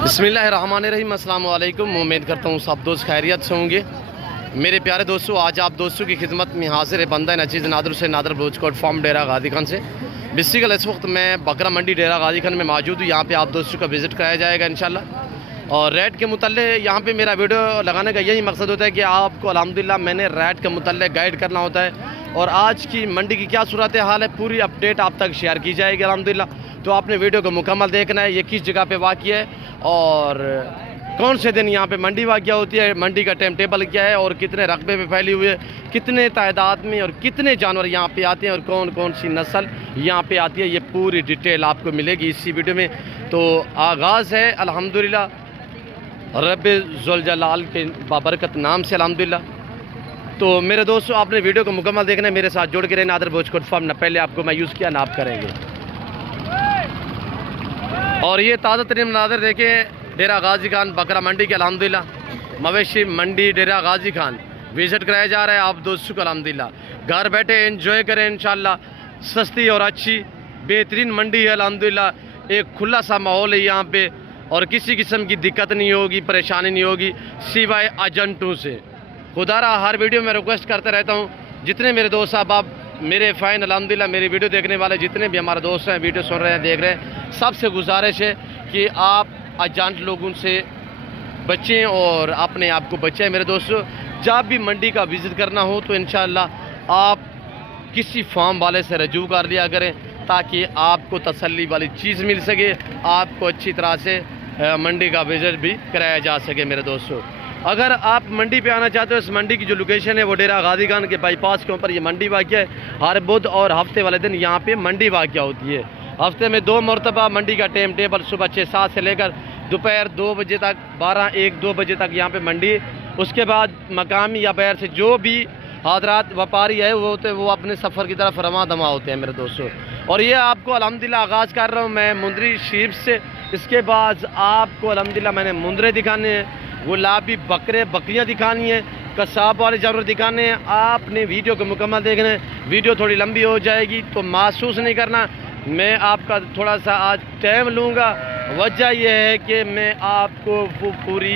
बिस्मिल्लाहिर्रहमानिर्रहीम, अस्सलाम वालेकुम। उम्मीद करता हूँ सब दोस्त खैरियत से होंगे। मेरे प्यारे दोस्तों, आज आप दोस्तों की खिदमत में हाजिर है बंदा नचीज़ नादर से नादर बलोचकोट फार्म डेरा गाजी खान से। बेसिकल इस वक्त मैं बकरा मंडी डेरा गाजी खान में मौजूद हूँ। यहाँ पे आप दोस्तों का विज़िट कराया जाएगा इंशाल्लाह। और रेट के मुतल्ले यहाँ पे मेरा वीडियो लगाने का यही मकसद होता है कि आपको अल्हम्दुलिल्लाह मैंने रेट के मुतल्ले गाइड करना होता है और आज की मंडी की क्या सूरत हाल है पूरी अपडेट आप तक शेयर की जाएगी अल्हम्दुलिल्लाह। तो आपने वीडियो को मुकम्मल देखना है, ये किस जगह पे वाक़ई है और कौन से दिन यहाँ पे मंडी वाक़या होती है, मंडी का टाइम टेबल क्या है और कितने रकबे पे फैली हुई है, कितने तादाद में और कितने जानवर यहाँ पे आते हैं और कौन कौन सी नस्ल यहाँ पे आती है, ये पूरी डिटेल आपको मिलेगी इसी वीडियो में। तो आगाज़ है अल्हम्दुलिल्लाह रब्बे ज़ुल जलाल के बाबरकत नाम से अल्हम्दुलिल्लाह। तो मेरे दोस्तों, आपने वीडियो को मुकम्मल देखना है, मेरे साथ जुड़ के रहना। नादर बलोचकोट फार्म ना पहले आपको मैं यूज़ किया ना आप करेंगे। और ये ताज़ा तरीन नादर देखें डेरा गाजी खान बकरा मंडी के अल्हम्दुलिल्लाह मवेशी मंडी डेरा गाजी खान विज़िट कराया जा रहा है आप दोस्तों को अल्हम्दुलिल्लाह। घर बैठे एंजॉय करें इंशाल्लाह। सस्ती और अच्छी बेहतरीन मंडी है अल्हम्दुलिल्लाह। एक खुला सा माहौल है यहाँ पे और किसी किस्म की दिक्कत नहीं होगी, परेशानी नहीं होगी सिवाय एजेंटों से। खुदारा हर वीडियो में रिक्वेस्ट करते रहता हूँ, जितने मेरे दोस्त साहब आप मेरे फ़ैन अल्हम्दुलिल्लाह मेरी वीडियो देखने वाले जितने भी हमारे दोस्त हैं, वीडियो सुन रहे हैं, देख रहे हैं, सबसे गुजारिश है कि आप एजेंट लोगों से बचें और अपने आप को बचाएं। मेरे दोस्तों, जब भी मंडी का विज़िट करना हो तो इंशाअल्लाह आप किसी फार्म वाले से रजू कर लिया करें ताकि आपको तसल्ली वाली चीज़ मिल सके, आपको अच्छी तरह से मंडी का विज़िट भी कराया जा सके। मेरे दोस्तों, अगर आप मंडी पे आना चाहते हो, इस मंडी की जो लोकेशन है वो डेरा गाजी खान के बाईपास के ऊपर ये मंडी वाक़या है। हर बुध और हफ्ते वाले दिन यहाँ पे मंडी वाक़या होती है। हफ्ते में 2 मरतबा मंडी का टाइम टेबल सुबह 6-7 से लेकर दोपहर 2 बजे तक, 12-1-2 बजे तक यहाँ पे मंडी। उसके बाद मकामी या बाहर से जो भी हादरात व्यापारी है वो अपने सफ़र की तरफ रवा दमा होते हैं मेरे दोस्तों। और ये आपको अल्हम्दुलिल्लाह आगाज़ कर रहा हूँ मैं मुंदरी शीप से। इसके बाद आपको अल्हम्दुलिल्लाह मैंने मुंदरे दिखाने हैं, गुलाबी बकरे बकरियाँ दिखानी है, कसाब वाले जानवर दिखाने हैं। आपने वीडियो को मुकम्मल देखना है, वीडियो थोड़ी लंबी हो जाएगी तो महसूस नहीं करना। मैं आपका थोड़ा सा आज टाइम लूँगा, वजह यह है कि मैं आपको वो पूरी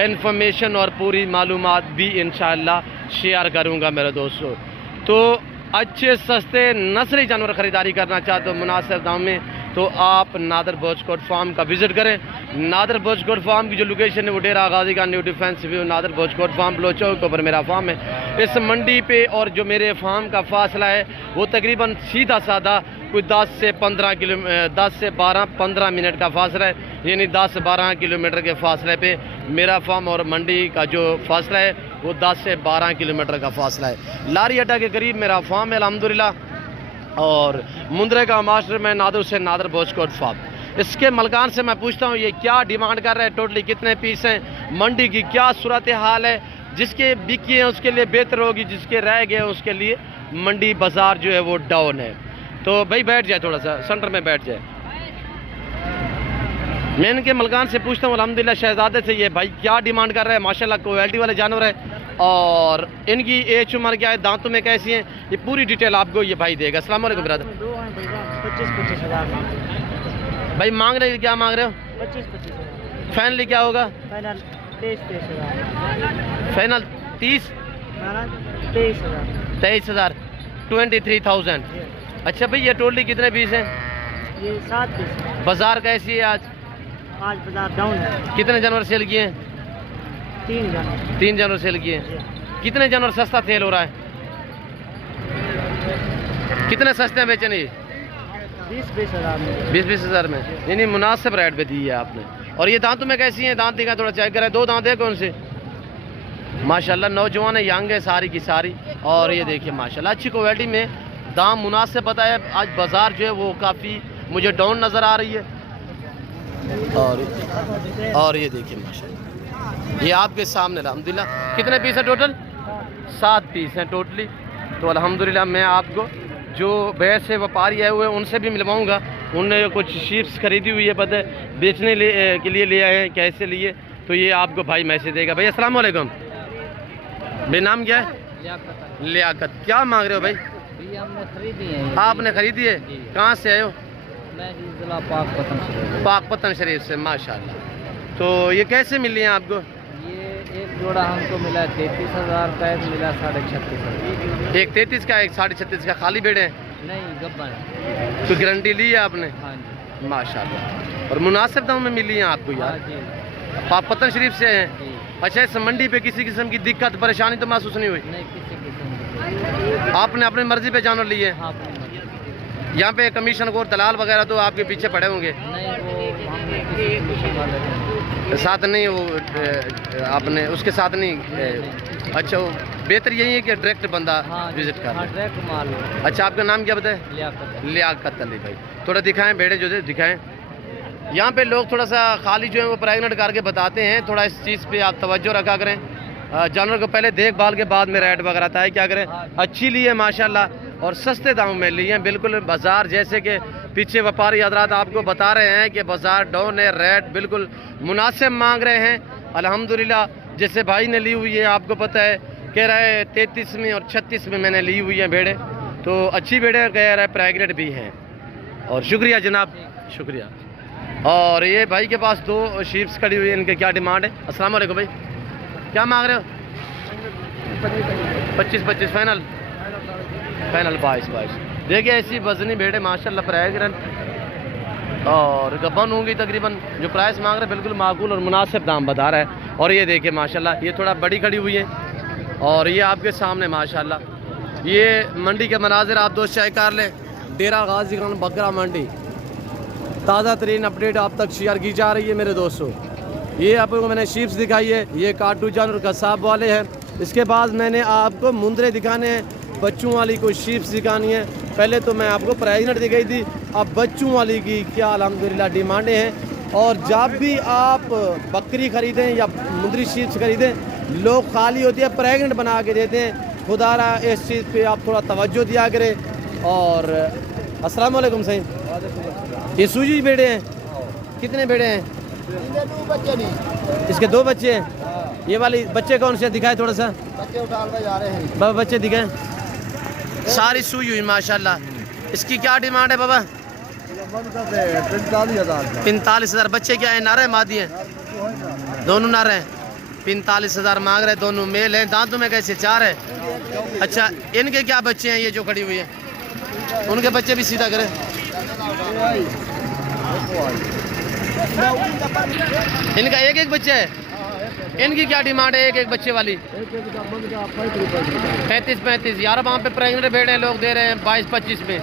इन्फॉर्मेशन और पूरी मालूमात भी इंशाअल्लाह शेयर करूँगा मेरे दोस्तों। तो अच्छे सस्ते नस्ली जानवर ख़रीदारी करना चाहते हो मुनासिब दाम में तो आप नादर बलोचकोट फार्म का विज़िट करें। नादर बलोचकोट फार्म की जो लोकेशन है वो Dera Ghazi Khan new defence view Nadir Balochkot farm Balochowk के ऊपर मेरा फार्म है। इस मंडी पे और जो मेरे फार्म का फासला है वो तकरीबन सीधा साधा कोई 10 से 12-15 मिनट का फासला है, यानी 10 से 12 किलोमीटर के फासले पे मेरा फार्म और मंडी का जो फासला है वो 10 से 12 किलोमीटर का फासला है। लारी अड्डा के करीब मेरा फार्म है अल्हम्दुलिल्लाह। और मुंदरे का मास्टर मैं नादर से नादर बलोचकोट फार्म। इसके मलकान से मैं पूछता हूँ ये क्या डिमांड कर रहे हैं, टोटली कितने पीस हैं, मंडी की क्या सूरत हाल है। जिसके बिकी हैं उसके लिए बेहतर होगी, जिसके रह गए उसके लिए मंडी बाज़ार जो है वो डाउन है। तो भाई बैठ जाए, थोड़ा सा सेंटर में बैठ जाए। मैं इनके मलकान से पूछता हूँ अल्हम्दुलिल्लाह शहजादे से, ये भाई क्या डिमांड कर रहे हैं। माशाल्लाह क्वालिटी वाले जानवर है और इनकी एज उम्र क्या है, दांतों में कैसी हैं, ये पूरी डिटेल आपको ये भाई देगा। अस्सलाम वालेकुम ब्रदर। 25-25 हज़ार भाई मांग रहे क्या मांग रहे हो? 25-25 फाइनली क्या होगा? फाइनल 23-23 हज़ार फाइनल 30 23,000 23,000। अच्छा भाई, ये टोटली कितने पीस हैं? ये 7 पीस है। बाजार कैसी है आज? आज बाजार डाउन है। कितने जानवर सेल किए हैं? 3 जानवर सेल किए हैं। कितने जानवर सस्ता सेल हो रहा है? कितने सस्ते में बेचे नहीं? 20-20 हज़ार में। 20-20 हज़ार में, यानी मुनासिब रेट पे दी है आपने। और ये दांतों में कैसी हैं? दांत दिखा थोड़ा चेक करें। 2 दांत है कौन से? माशाल्लाह नौजवान है, यंग है सारी की सारी। और ये देखिए माशाल्लाह अच्छी क्वालिटी में दाम मुनासिब पता है। आज बाज़ार जो है वो काफ़ी मुझे डाउन नज़र आ रही है। और ये देखिए माशाल्लाह ये आपके सामने अल्हम्दुलिल्लाह। कितने पीस है टोटल? 7 पीस हैं टोटली। तो अल्हम्दुलिल्लाह मैं आपको जो बैर से व्यापारी आए हुए हैं उनसे भी मिलवाऊंगा। उनने कुछ शीप्स खरीदी हुई है, पता है बेचने के लिए ले आए हैं, कैसे लिए, तो ये आपको भाई मैसेज देगा। भाई अस्सलाम वालेकुम। भाई नाम क्या है? लियाकत। क्या मांग रहे हो भाई? हमने खरीदी है। आपने खरीदी है? कहाँ से आए हो? मैं जिला पाकपतन पाकपतन शरीफ से। माशाल्लाह तो ये कैसे मिली हैं आपको? ये एक जोड़ा हमको मिला 33,000 का, एक मिला 36,500। एक 33 का, एक 36.5 का। खाली बेड़े हैं? नहीं, गब्बर। तो गारंटी ली है आपने? हाँ जी। माशाल्लाह। और मुनासिब दाम में मिली हैं आपको हाँ यार? जी आप पतन शरीफ से हैं? जी। अच्छा, इस मंडी पे किसी किस्म की दिक्कत परेशानी तो महसूस नहीं हुई? नहीं, किसी किस्म की। आपने अपनी मर्जी पे जानवर लिए? हाँ, अपनी मर्जी। यहाँ पे कमीशन को दलाल वगैरह तो आपके पीछे पड़े होंगे? नहीं, वो हम किसी कमीशन वाले नहीं। साथ नहीं वो आपने उसके साथ नहीं? अच्छा, वो बेहतर यही है कि डायरेक्ट बंदा हाँ, विजिट कर हाँ, ले। डायरेक्ट माल। अच्छा, आपका नाम क्या बताए? लियाकत। लियाकत अली भाई। थोड़ा दिखाएं बेड़े जो दिखाएं। यहाँ पे लोग थोड़ा सा खाली जो है वो प्रेगनेंट करके बताते हैं। थोड़ा इस चीज़ पे आप तवज्जो रखा करें। जानवर को पहले देखभाल के बाद में रेट वगैरह आता है। क्या करें, अच्छी ली है माशाल्लाह और सस्ते दामों में ली है। बिल्कुल बाज़ार जैसे कि पीछे व्यापारी हजरात आपको बता रहे हैं कि बाज़ार डाउन है, रेट बिल्कुल मुनासिब मांग रहे हैं अल्हम्दुलिल्लाह। जैसे भाई ने ली हुई है, आपको पता है, कह रहा है 33 में और 36 में मैंने ली हुई है भेड़े। तो अच्छी भेड़े कह रहा है, प्रेगनेंट भी हैं। और शुक्रिया जनाब, शुक्रिया। और ये भाई के पास 2 शीप्स खड़ी हुई है। इनके क्या डिमांड है? अस्सलाम वालेकुम भाई, क्या मांग रहे हो? 25 फाइनल? फाइनल 22। देखिए ऐसी वजनी भेड़े माशाल्लाह प्रेगनेंट और गब्बन होंगी तकरीबन। जो प्राइस मांग रहे हैं बिल्कुल माकूल और मुनासिब दाम बता रहा है। और ये देखिए माशाल्लाह ये थोड़ा बड़ी खड़ी हुई है और ये आपके सामने माशाल्लाह ये मंडी के मनाजिर आप दोस्त चेक कर लें। डेरा गाजी खान बकरा मंडी, ताज़ा तरीन अपडेट आप तक शेयर की जा रही है मेरे दोस्तों। ये आपको मैंने शीप्स दिखाई है, ये काटू जानवर कसाब वाले हैं। इसके बाद मैंने आपको मुंदरे दिखाने हैं, बच्चों वाली कोई शीप्स दिखानी है। पहले तो मैं आपको प्रेगनेंट दिखाई थी, अब बच्चों वाली की क्या अल्हम्दुलिल्लाह डिमांडें हैं। और जब भी आप बकरी ख़रीदें या मुंदरी शीप्स ख़रीदें, लोग खाली होती है प्रेगनेंट बना के देते हैं। खुदारा इस चीज़ पे आप थोड़ा तवज्जो दिया करें। और अस्सलाम वालेकुम सही। ये सूजी बेड़े हैं? कितने बेड़े हैं? इसके 2 बच्चे हैं। ये वाली बच्चे कौन से दिखाए? थोड़ा सा बच्चे उठाने जा रहे हैं। बाबा बच्चे दिखाएं। सारी सूई हुई माशाल्लाह। इसकी क्या डिमांड है बाबा? 45,000। बच्चे क्या है, नारे हैं मादी हैं? दोनों नारे हैं। 45,000 मांग रहे, दोनों मेल हैं। दांतों में कैसे? 4 है। अच्छा, इनके क्या बच्चे हैं? ये जो खड़ी हुई है उनके बच्चे भी सीधा करें। इनका एक बच्चा है। इनकी क्या डिमांड है एक बच्चे वाली? 35 यार। वहाँ पे प्रेगनेंट भेड़े लोग दे रहे हैं 22-25 में।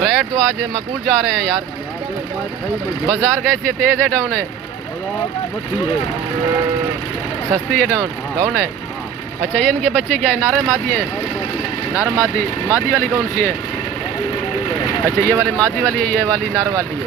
रेट तो आज मकबूल जा रहे हैं यार। बाजार कैसे? तेज है डाउन है? सस्ती है डाउन है। अच्छा, ये इनके बच्चे क्या है, नारे मादी हैं? नार मादी। मादी वाली कौन सी है? अच्छा, ये वाली मादी वाली है, ये वाली नार वाली है।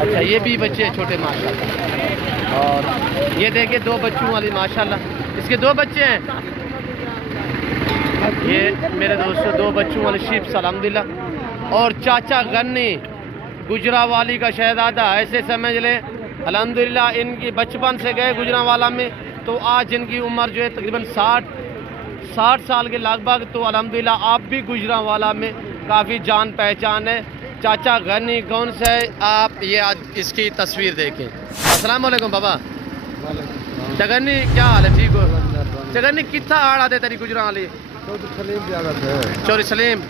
अच्छा, ये भी बच्चे छोटे माशाल्लाह। और ये देखिए 2 बच्चों वाली माशाल्लाह। इसके 2 बच्चे हैं। ये मेरे दोस्तों 2 बच्चों वाली शीप्स अल्हम्दुलिल्लाह। और चाचा गन्नी गुजरावाली का शहजादा ऐसे समझ लें अल्हम्दुलिल्लाह। इनकी बचपन से गए गुजरावाला में, तो आज इनकी उम्र जो है तकरीबन 60 साल के लगभग। तो अल्हम्दुलिल्लाह आप भी गुजरावाला में काफ़ी जान पहचान है। चाचा गन्नी कौन सा है? आप ये आज इसकी तस्वीर देखें। अस्सलाम वालेकुम बाबा। चगन्नी क्या हाल है? ठीक हो? चगन्नी कितना आड़ आते तेरी गुजरा वाली? चौरी सलीम।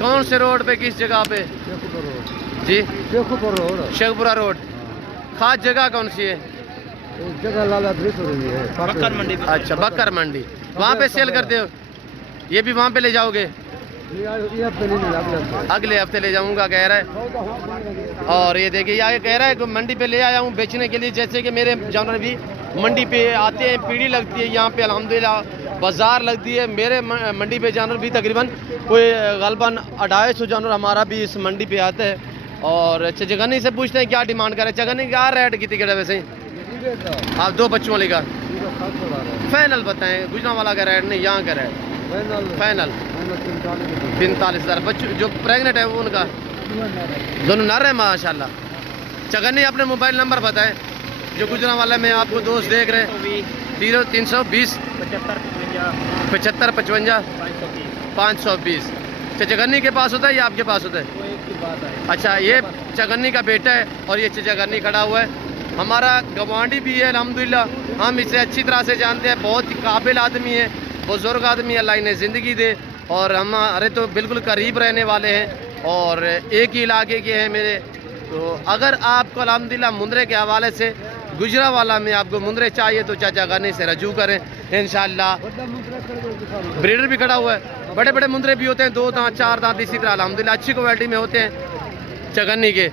कौन से रोड पे, किस जगह पे जी? शेखपुरा रोड। खास जगह कौन सी है? बकर मंडी। अच्छा, बकर मंडी। वहाँ पे सेल करते हो? ये भी वहाँ पे ले जाओगे? अगले हफ्ते ले जाऊंगा कह रहा है। और ये देखिए यहाँ कह रहा है कि मंडी पे ले आया हूँ बेचने के लिए। जैसे कि मेरे जानवर भी मंडी पे आते हैं, पीढ़ी लगती है यहाँ पे अल्हम्दुलिल्लाह, बाज़ार लगती है। मेरे मंडी पे जानवर भी तकरीबन कोई गलबन 250 जानवर हमारा भी इस मंडी पे आता है। और चगन्नी से पूछते हैं क्या डिमांड करे। चगन्नी क्या रेट की टिकट है वैसे? आप 2 बच्चों वाले का फाइनल बताएं। गुजरावाला का रेट नहीं, यहाँ का रेट फाइनल 45,000। बच्चों जो प्रेगनेंट है वो उनका दोनों नर है माशाल्लाह। चगन्नी अपने मोबाइल नंबर बताएं जो गुजरावाला में आपको दोस्त देख रहे हैं। 0320 75 55 520। चगन्नी के पास होता है या आपके पास होता है? अच्छा, ये चगन्नी का बेटा है और ये चगन्नी खड़ा हुआ है। हमारा गवांडी भी है अल्हम्दुलिल्लाह, हम इसे अच्छी तरह से जानते हैं। बहुत ही काबिल आदमी है, बुजुर्ग आदमी है, अल्लाह इन्हें ज़िंदगी दे। और हमारे तो बिल्कुल करीब रहने वाले हैं और एक ही इलाके के हैं मेरे। तो अगर आपको अल्हम्दुलिल्लाह मुंद्रे के हवाले से गुजरावाला में आपको मुंद्रे चाहिए तो चाचा गनी से रजू करें इंशाअल्लाह। ब्रीडर भी खड़ा हुआ है, बड़े बड़े मुंद्रे भी होते हैं, 2 दांत 4 दांत, इसी तरह अल्हम्दुलिल्लाह अच्छी क्वालिटी में होते हैं चगन्नी के।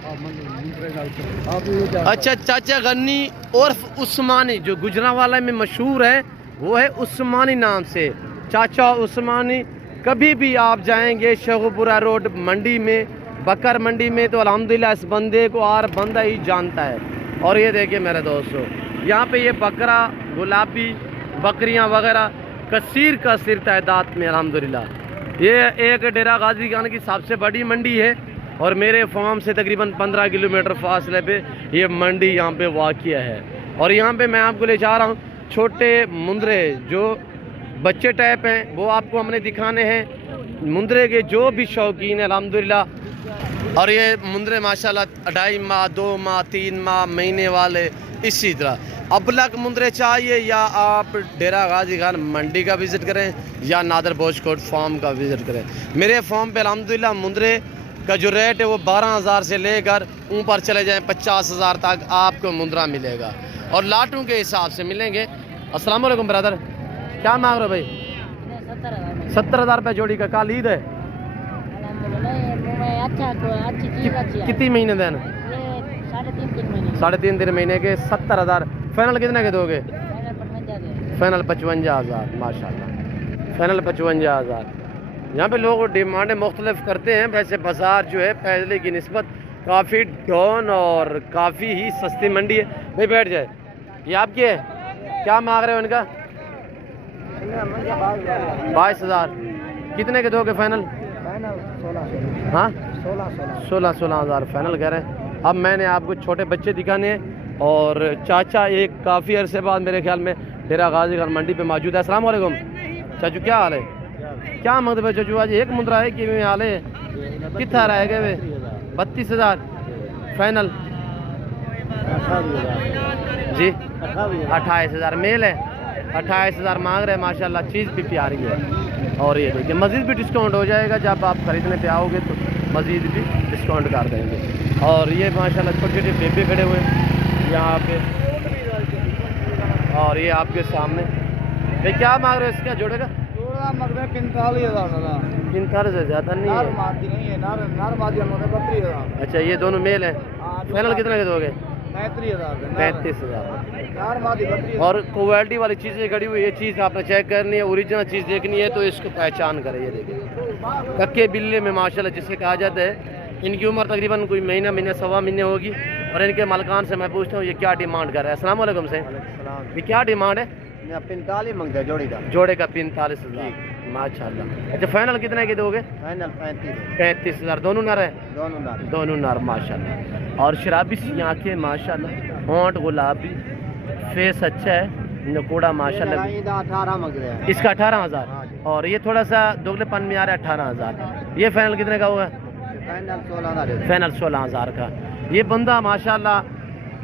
अच्छा, चाचा गन्नी उर्फ उस्मानी जो गुजरावाला में मशहूर है वो है उस्मानी नाम से, चाचा उस्मानी। कभी भी आप जाएंगे शेखुपुरा रोड मंडी में, बकर मंडी में, तो अल्हम्दुलिल्लाह इस बंदे को हर बंदा ही जानता है। और ये देखिए मेरे दोस्तों, यहाँ पे ये बकरा, गुलाबी बकरियाँ वगैरह कसीर तादाद में अल्हम्दुलिल्लाह। ये एक डेरा गाजी खान की सबसे बड़ी मंडी है और मेरे फार्म से तकरीबन 15 किलोमीटर फासले पे ये मंडी यहाँ पे वाक़िया है। और यहाँ पे मैं आपको ले जा रहा हूँ छोटे मुंद्रे जो बच्चे टाइप हैं, वो आपको हमने दिखाने हैं। मुंद्रे के जो भी शौकीन है अल्हम्दुलिल्लाह। और ये मुंद्रे माशाल्लाह 2.5 माह, 2 माह, 3 माह, महीने वाले इसी तरह। अबलग मुंद्रे चाहिए या आप डेरा गाजी खान मंडी का विज़िट करें या नादर बोझकोट फार्म का विज़िट करें। मेरे फार्म पे अल्हम्दुलिल्लाह मुंद्रे का जो रेट है वो 12,000 से लेकर ऊपर चले जाएँ 50,000 तक आपको मुंद्रा मिलेगा और लाटों के हिसाब से मिलेंगे। अस्सलाम वालेकुम ब्रदर, क्या मांग रहे हो भाई? 70,000 रुपये जोड़ी का। काल ईद है, कितनी महीने देन? 3.5 महीने के 70,000। फाइनल कितने के दोगे? फाइनल 55,000 माशाल्लाह, फाइनल 55,000। यहाँ पे लोग डिमांडें मुख्तलिफ करते हैं। वैसे बाज़ार जो है पहले की निस्बत काफ़ी डाउन और काफ़ी ही सस्ती मंडी है। भाई बैठ जाए, ये आपकी है, क्या मांग रहे हो इनका? 22,000। कितने के दोगे फाइनल? हाँ 16,000 फाइनल कह रहे हैं। अब मैंने आपको छोटे बच्चे दिखाने हैं और चाचा एक काफ़ी अरसे बाद मेरे ख्याल में डेरा गाजी खान मंडी पे मौजूद है। अस्सलाम वालेकुम चाचू, क्या हाल है? क्या मतलब है चाचू? आज एक मुंद्रा है कि हाल है? कितना रहेगा वे? 32,000 फाइनल जी। 28,000 मेल है, 28,000 मांग रहे हैं माशाल्लाह। चीज़ भी प्यारी है और ये देखिए मज़ीद भी डिस्काउंट हो जाएगा जब आप ख़रीदने पे आओगे तो मज़ीद भी डिस्काउंट कर देंगे। और ये माशाल्लाह छोटे छोटे बेबे खड़े हुए हैं यहाँ पे। और ये आपके सामने भाई क्या मांग रहे हो इसका जोड़े का? 45,000 से ज़्यादा नहीं है। अच्छा, ये दोनों मेल हैं। फाइनल कितने के दोगे? 35,000। और क्वालिटी वाली चीज़ें खड़ी हुई, ये चीज़ आपने चेक करनी है, ओरिजिनल चीज़ देखनी है तो इसको पहचान करें। ये देखिए कक्के बिल्ले में माशाल्लाह जिसे कहा जाता है। इनकी उम्र तकरीबन कोई महीना सवा महीने होगी। और इनके मालकान से मैं पूछता हूँ ये क्या डिमांड कर रहा है। अस्सलाम वालेकुम से, ये क्या डिमांड है? 45 मांगते हैं जोड़ी का। जोड़े का 45,000 माशाल्लाह। अच्छा, फाइनल कितने के दोगे? फाइनल 35,000। दोनों नर है? दोनों नर माशाल्लाह। और शराबी सी आँखें माशाल्लाह, होंठ गुलाबी, फेस अच्छा है, नकोड़ा माशाल्लाह। 18 मांग रहे हैं। इसका 18,000। और ये थोड़ा सा दोगलेपन में आ रहा है 18,000। ये फाइनल कितने का होगा? फाइनल 16,000 का। ये बंदा माशाल्लाह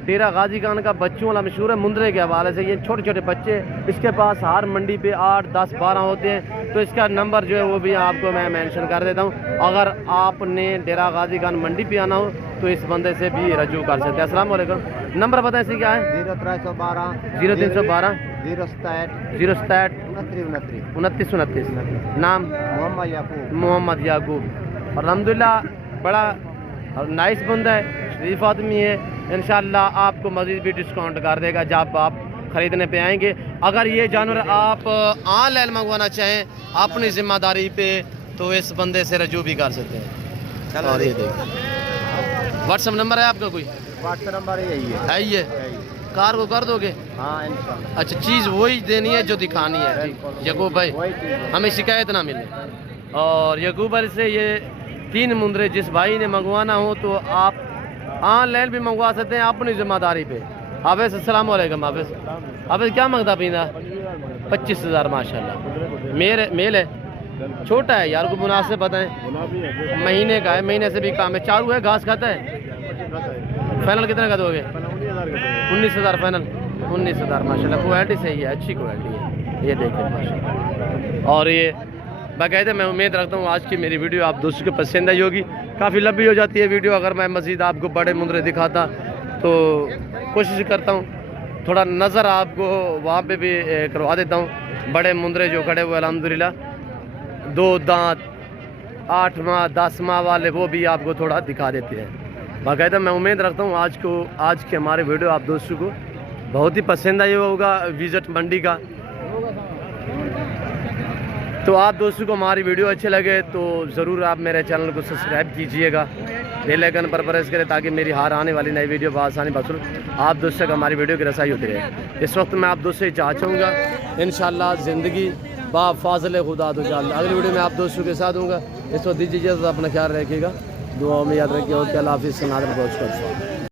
डेरा गाजी खान का बच्चों वाला मशहूर है मुंद्रे के हवाले से। ये छोटे छोटे बच्चे इसके पास हर मंडी पे 8, 10, 12 होते हैं। तो इसका नंबर जो है वो भी आपको मैं मेंशन कर देता हूँ। अगर आपने डेरा गाजी खान मंडी पे आना हो तो इस बंदे से भी रजू कर सकते हैं। अस्सलाम वालेकुम, नंबर बताएं इसी क्या है? 0312 0312 07 07 29 29। नाम? मोहम्मद याकूब। और अल्हम्दुलिल्लाह बड़ा नाइस बंदा है, शरीफ आदमी है। इंशाल्लाह आपको मज़ीद भी डिस्काउंट कर देगा जब आप ख़रीदने पे आएंगे। अगर ये जानवर आप ऑनलाइन मंगवाना चाहें अपनी ज़िम्मेदारी पे तो इस बंदे से रजू भी कर सकते हैं। और ये देखिए व्हाट्सअप नंबर है आपका कोई? व्हाट्सएप नंबर यही है। ये कार को कर दोगे? हाँ इंशाल्लाह। अच्छा, चीज़ वही देनी है जो दिखानी है। यकूब भाई हमें शिकायत ना मिले। और यकूब भाई से ये 3 मुंद्रे जिस भाई ने मंगवाना हो तो आप ऑनलाइन भी मंगवा सकते हैं अपनी जिम्मेदारी पे। हाफिज़, अस्सलाम वालेकुम। हाफिज़ क्या मांगता पीना? 25,000 माशाल्लाह। मेल है, छोटा है यार को मुनासिब बताएं। महीने का है, महीने से भी काम है। चारू है, घास खाता है। फाइनल कितने का दोगे? 19,000 फाइनल। 19,000 माशाल्लाह, क्वालिटी सही है, अच्छी क्वालिटी है, ये देखिए माशाल्लाह। और ये बाकायदा मैं उम्मीद रखता हूँ आज की मेरी वीडियो आप दोस्तों को पसंद आई होगी। काफ़ी लंबी हो जाती है वीडियो, अगर मैं मज़ीद आपको बड़े मुंदरे दिखाता तो कोशिश करता हूँ थोड़ा नज़र आपको वहाँ पे भी करवा देता हूँ। बड़े मुंदरे जो खड़े हुए अल्हम्दुलिल्लाह, 2 दांत 8 माह 10 माह वाले, वो भी आपको थोड़ा दिखा देते हैं। बाकायदा मैं उम्मीद रखता हूँ आज के हमारे वीडियो आप दोस्तों को बहुत ही पसंद आई होगा विज़िट मंडी का। तो आप दोस्तों को हमारी वीडियो अच्छे लगे तो ज़रूर आप मेरे चैनल को सब्सक्राइब कीजिएगा, बेल आइकन पर प्रेस करें ताकि मेरी हर आने वाली नई वीडियो बआसानी बसुल आप दोस्तों को हमारी वीडियो की रसाई होती रहे। इस वक्त मैं आप दोस्तों से चाहूँगा इंशाल्लाह ज़िंदगी बा फाज़िल खुदा तो अगली वीडियो में आप दोस्तों के साथ दूँगा। इस वक्त दीजिए, अपना ख्याल रखिएगा, दुआ में याद रखिए। ओके, अल्लाह हाफ़िज़।